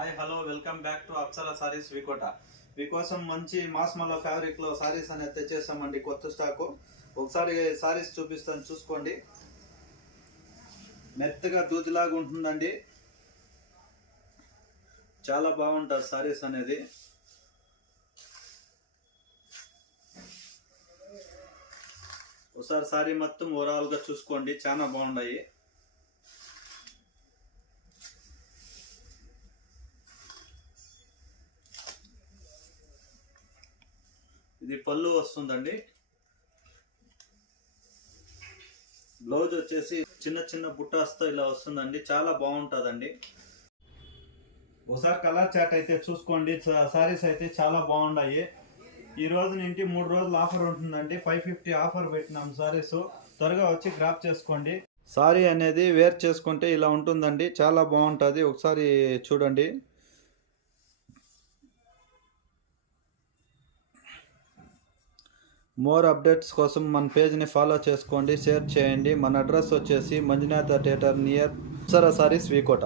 Hi hello welcome back to Apsara saris V Kota. మీకోసం మంచి మాస్మలో fabric లో సారీస్ అనేది తెచ్చేసామండి, కొత్త స్టాకు. ఒకసారి సారీస్ చూపిస్తాను, చూసుకోండి. మెత్తగా దూదిలాగా ఉంటుందండి, చాలా బాగుంటుంది సారీస్ అనేది. ఒకసారి సారీ మొత్తం ఓవరాల్ గా చూసుకోండి, చాలా బాగున్నాయి. ఇది పళ్ళు వస్తుందండి. బ్లౌజ్ వచ్చేసి చిన్న చిన్న బుట్టాస్తో ఇలా వస్తుందండి, చాలా బాగుంటుందండి. ఒకసారి కలర్ చార్ట్ అయితే చూసుకోండి. సారీస్ అయితే చాలా బాగున్నాయి. ఈ రోజు నుండి 3 రోజులు ఆఫర్ ఉంటుందండి. 550 ఆఫర్ పెట్టినాం సారీస్. త్వరగా వచ్చి గ్రాప్ చేసుకోండి. సారీ అనేది వేర్ చేసుకుంటే ఇలా ఉంటుందండి, చాలా బాగుంటుంది. ఒకసారి చూడండి. మోర్ అప్డేట్స్ కోసం మన పేజ్ని ఫాలో చేసుకోండి, షేర్ చేయండి. మన అడ్రస్ వచ్చేసి మంజునాథ థియేటర్ నియర్ అప్సరా సారీస్ వికోట.